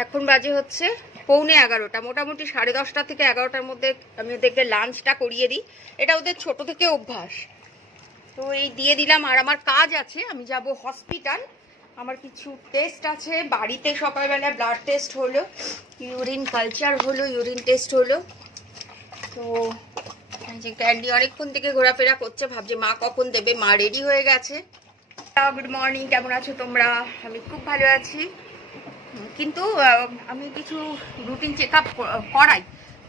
এখন বাজে হচ্ছে 11:15, মোটামুটি 10:30 থেকে 11টার মধ্যে আমি ওদেরকে লাঞ্চটা করিয়ে দিই। এটা ওদের ছোট থেকে অভ্যাস। তো এই দিয়ে দিলাম। আর আমার কাজ আছে, আমি যাব হসপিটাল, আমার কিছু টেস্ট আছে। বাড়িতে সকালবেলা ব্লাড টেস্ট হলো, ইউরিন কালচার হলো, ইউরিন টেস্ট হলো। তো যে ক্যান্ডি অনেকক্ষণ থেকে ঘোরাফেরা করছে, ভাবছে মা কখন দেবে। মা রেডি হয়ে গেছে। গুড মর্নিং, কেমন আছো তোমরা? আমি খুব ভালো আছি, কিন্তু আমি কিছু রুটিন চেক আপ করাই,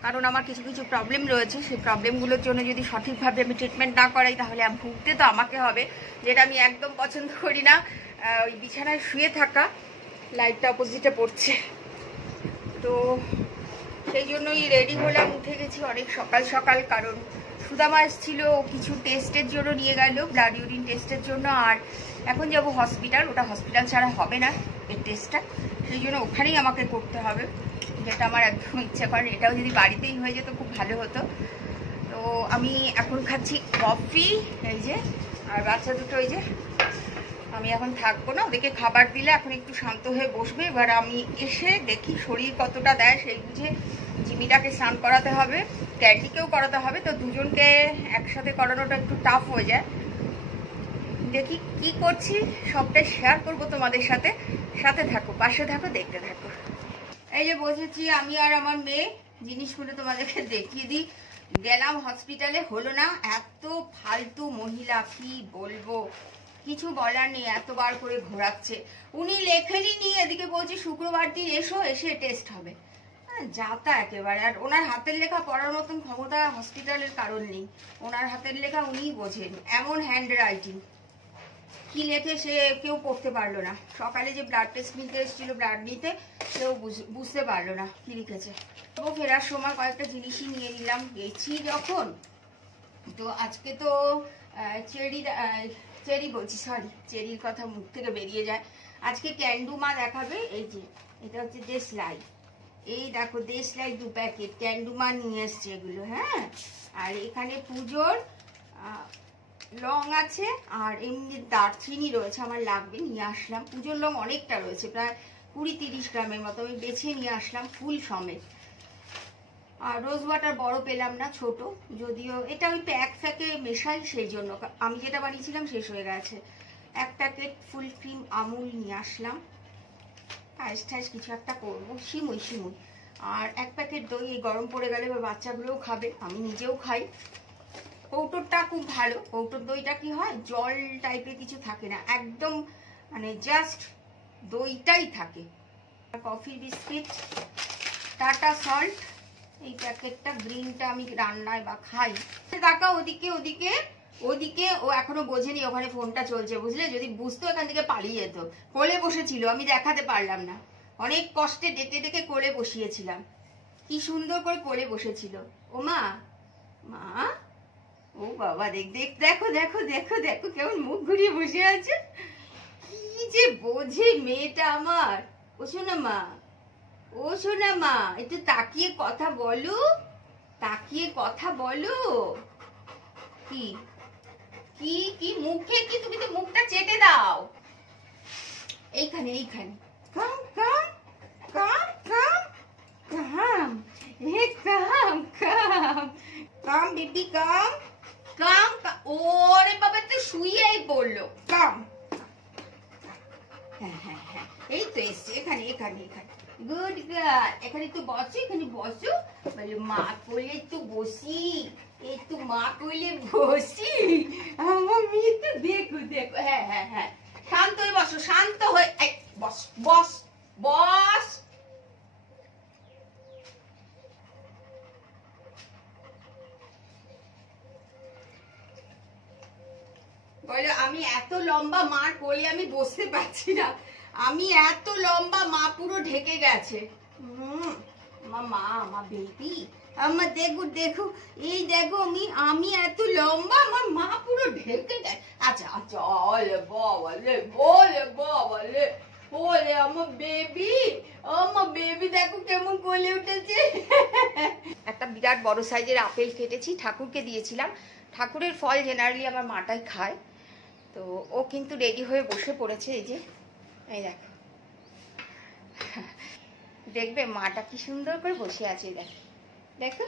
কারণ আমার কিছু কিছু প্রবলেম রয়েছে। সেই প্রবলেমগুলোর জন্য যদি সঠিকভাবে আমি ট্রিটমেন্ট না করাই তাহলে ভুগতে তো আমাকে হবে, যেটা আমি একদম পছন্দ করি না। ওই বিছানায় শুয়ে থাকা, লাইটটা অপোজিটে পড়ছে, তো সেই জন্যই রেডি হলাম, উঠে গেছি অনেক সকাল সকাল। কারণ সুদামা এসেছিল, কিছু টেস্টের জন্য নিয়ে গেল, ব্লাড ইউরিন টেস্টের জন্য। আর এখন যাব হসপিটাল, ওটা হসপিটাল ছাড়া হবে না এই টেস্টটা, সেই জন্য ওখানেই আমাকে করতে হবে, যেটা আমার একদম ইচ্ছা করেন। এটাও যদি বাড়িতেই হয়ে যেত খুব ভালো হতো। তো আমি এখন খাচ্ছি কফি, এই যে, আর বাচ্চা দুটো এই যে। আমি এখন থাকবো না, ওদেরকে খাবার দিলে এখন একটু শান্ত হয়ে বসবে। এবার আমি এসে দেখি শরীর কতটা দেয়, সেই বুঝে জিমিটাকে স্নান করাতে হবে, ক্যান্ডিকেও করাতে হবে। তো দুজনকে একসাথে করানোটা একটু টাফ হয়ে যায়। দেখি কি করছি, সবটাই শেয়ার করবো তোমাদের সাথে। সাথে থাকো, পাশে থাকো, দেখতে থাকো। এই যে বসেছি আমি আর আমার মেয়ে, জিনিসগুলো তোমাদেরকে দেখিয়ে দিই। গেলাম হসপিটালে, হলো না। এত ফালতু মহিলা, কি বলবো, কিছু বলার নেই। এতবার করে ঘোরাচ্ছে, উনি লেখেনই নি। এদিকে বলছে শুক্রবার দিন এসো, এসে টেস্ট হবে। যাতা একেবারে। আর ওনার হাতের লেখা পড়ার মতন ক্ষমতা হসপিটালের কারণ নেই। ওনার হাতের লেখা উনিই বোঝেন, এমন হ্যান্ড রাইটিং। কি লেখে সে কেউ পড়তে পারলো না। সকালে যে ব্লাড টেস্ট নিতে এসেছিল, ব্লাড নিতে, কেউ বুঝতে পারলো না কি লিখেছে। তো ফেরার সময় কয়েকটা জিনিসই নিয়ে নিলাম, গেছি যখন। তো আজকে তো চেরি বলছি, সরি, চেরির কথা মুখ থেকে বেরিয়ে যায়। আজকে ক্যান্ডুমা দেখাবে। এই যে এটা হচ্ছে দেশলাই, এই দেখো দেশলাই 2 প্যাকেট ক্যান্ডুমা নিয়ে এসছে এগুলো। হ্যাঁ, আর এখানে পুজোর লং আছে, আর এমনি দারচিনি রয়েছে, আমার লাগবে, নিয়ে আসলাম। পুজোর লং অনেকটা রয়েছে, প্রায় 20-30 গ্রামের মতো। আমি বেছে নিয়ে আসলাম ফুল সমেত। আর রোজ ওয়াটার বড় পেলাম না, ছোট, যদিও এটা ওই প্যাকে মেশাই, সেই জন্য। আমি যেটা বানিয়েছিলাম শেষ হয়ে গেছে। 1 প্যাকেট ফুল ক্রিম আমুল নিয়ে আসলাম, পায়েস ঠায়েস কিছু একটা করবো, সিমুই। আর 1 প্যাকেট দই, এই গরম পড়ে গেলে এবার বাচ্চাগুলোও খাবে, আমি নিজেও খাই। কৌটোরটা খুব ভালো, কৌটোর দইটা কি হয়, জল টাইপের কিছু থাকে না, একদম মানে জাস্ট দইটাই থাকে। কফি বিস্কিট, টাটা সল্ট, এই প্যাকেটটা, গ্রিনটা আমি রান্নায় বা খাই। টাকা ওদিকে ও এখনো বোঝেনি, ওখানে ফোনটা চলছে, বুঝলে? যদি বুঝতো এখান থেকে পালিয়ে যেত। কোলে বসেছিল, আমি দেখাতে পারলাম না, অনেক কষ্টে ডেকে ডেকে কোলে বসিয়েছিলাম। কি সুন্দর করে কোলে বসেছিল। ও মা, মা, ও বাবা, দেখো দেখো দেখো দেখো কেমন মুখ ঘুরিয়ে বসে আছে। কি যে বোঝে মেয়েটা আমার। ও শোনা মা, ও শোনা মা, একটু তাকিয়ে কথা বলো, তাকিয়ে কথা বলো। কি কি কি মুখে কি, তুমি তো মুখটা চেটে দাও। এইখানে কাম কাম কাম কাম কাম, কাম কাম কাম বেবি কাম কাম। ওরে বাবা, তো শুয়েই পড়লো। কাম, হ্যাঁ, এই তো এসছে, এখানে। গুড গার্ল, এখানে তো বসো, বলো মা কোলে একটু বসি, একটু মা কোলে বসি। আমার মেয়ে তো দেখো, হ্যাঁ, শান্ত হয়ে বসো, শান্ত হয়ে। বস বস বস। বলো, আমি এত লম্বা মার কোলে আমি বসতে পারছি না, আমি এত লম্বা, মা পুরো ঢেকে গেছে। মা বেবি, আমার দেখো, এই দেখো, আমি এত লম্বা, আমার মা পুরো ঢেকে গেছে। আচ্ছা, বলে আমার বেবি দেখো কেমন কোলে উঠেছে। একটা বিরাট বড় সাইজের আপেল কেটেছি, ঠাকুরকে দিয়েছিলাম। ঠাকুরের ফল জেনারেলি আমার মাটাই খায়। তো ও কিন্তু রেডি হয়ে বসে পড়েছে, এই যে, এই দেখো। দেখবে মাটা কি সুন্দর করে বসে আছে, দেখো দেখো,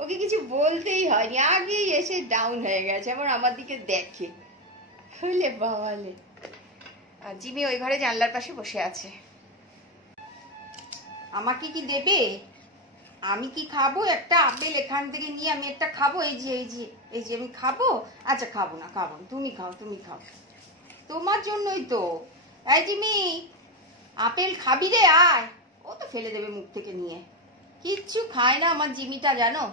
ওকে কিছু বলতেই হয়নি, আগেই এসে ডাউন হয়ে গেছে, আবার আমার দিকে দেখে। হলে বাবালে। আর জিমি ওই ঘরে জানলার পাশে বসে আছে। আমাকে কি দেবে? আমি কি খাবো? একটা আপেল এখান থেকে নিয়ে আমি একটা খাবো। এই যে এই যে এই যে আমি খাবো। আচ্ছা খাবো না, খাবো না, তুমি খাও, তুমি খাও, তোমার জন্যই তো। এই জিমি, আপেল খাবি রে? আয়। ও তো ফেলে দেবে মুখ থেকে নিয়ে। কিচ্ছু খায় না আমার জিমিটা, জানো,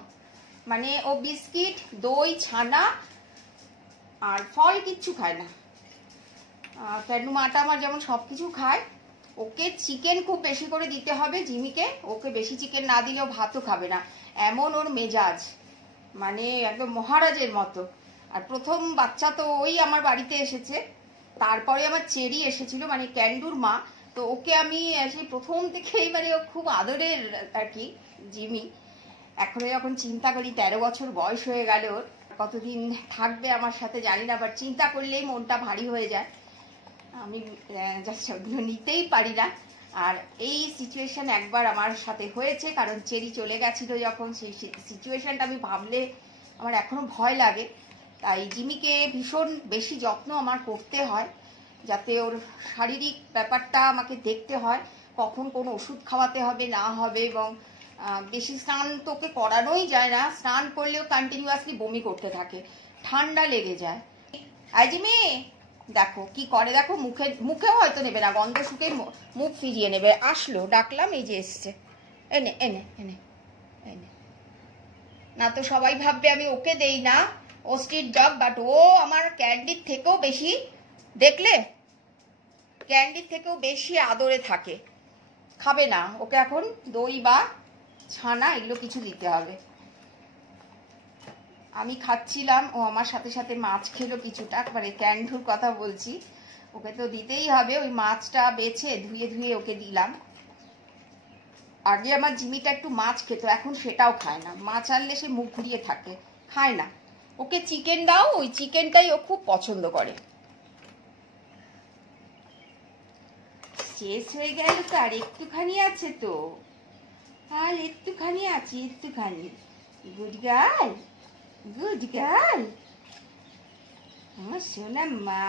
মানে ও বিস্কিট, দই, ছানা আর ফল কিচ্ছু খায় না। কেন মাটা আমার যেমন সবকিছু খায়, ওকে চিকেন খুব বেশি করে দিতে হবে জিমিকে। ওকে বেশি চিকেন না দিলেও ভাতও খাবে না, এমন ওর মেজাজ, মানে একদম মহারাজের মতো। আর প্রথম বাচ্চা তো ওই আমার বাড়িতে এসেছে, তারপরে আমার চেরি এসেছিল, মানে ক্যান্ডুর মা। তো ওকে আমি সেই প্রথম থেকেই, মানে ও খুব আদরের আর কি জিমি। এখনো যখন চিন্তা করি 13 বছর বয়স হয়ে গেল ওর, কতদিন থাকবে আমার সাথে জানি না, বাট চিন্তা করলেই মনটা ভারী হয়ে যায়। আমি জাস্ট ওগুলো নিতেই পারি না। আর এই সিচুয়েশন একবার আমার সাথে হয়েছে, কারণ চেরি চলে গেছিল যখন, সেই সিচুয়েশনটা আমি ভাবলে আমার এখনো ভয় লাগে। তাই জিমিকে ভীষণ বেশি যত্ন আমার করতে হয়, যাতে ওর শারীরিক ব্যাপারটা আমাকে দেখতে হয়, কখন কোন ওষুধ খাওয়াতে হবে না হবে। এবং বেশি স্নান তোকে করানোই যায় না, স্নান করলেও কন্টিনিউয়াসলি বমি করতে থাকে, ঠান্ডা লেগে যায়। আই জিমি দেখো কি করে, দেখো মুখেও হয়তো নেবে না, গন্ধ শুকে মুখ ফিরিয়ে নেবে। আসলো, ডাকলাম, এই যে এসছে। এনে এনে এনে এনে। না তো সবাই ভাববে আমি ওকে দেই না, ও স্ট্রিট ডগ, বাট ও আমার ক্যান্ডির থেকেও বেশি, দেখলে, ক্যান্ডির থেকেও বেশি আদরে থাকে। খাবে না, ওকে এখন দই বা ছানা এগুলো কিছু দিতে হবে। আমি খাচ্ছিলাম, ও আমার সাথে সাথে মাছ খেলো কিছুটা, মানে ক্যান্ডুর কথা বলছি, ওকে তো দিতেই হবে। ওই মাছটা বেছে ধুয়ে ধুয়ে ওকে দিলাম। আগে আমার জিমিটা একটু মাছ খেত, এখন সেটাও খায় না, মাছ আনলে সে মুখ ঘুরিয়ে থাকে, খায় না। ওকে চিকেন দাও, ওই চিকেনটাই ও খুব পছন্দ করে। শেষ হয়ে গেল তো, আর একটুখানি আছে তো, আর একটুখানি আছে, একটুখানি। গুড গার্ল, গুড গার্ল, আমার সোনা মা,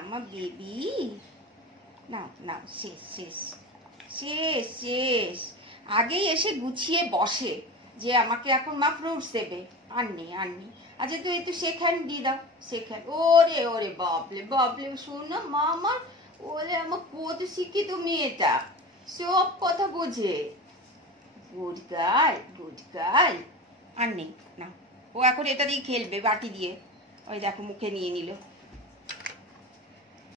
আমার বেবি। নাও নাও, শেষ শেষ শেষ শেষ। আগেই এসে গুছিয়ে বসে যে আমাকে এখন মা ফ্রুটস দেবে, আননি আননি। আচ্ছা তুই একটু শেখান দিয়ে দাও, শেখান। ওরে ওরে বাবলে বাবলে, শোনো মা আমার, ওরে আমার কত শিক্ষিত মেয়েটা, সব কথা বোঝে। Good girl, good girl. আর নেই না, ও এখন এটা দিয়ে খেলবে বাটি দিয়ে। ওই দেখো মুখে নিয়ে নিল।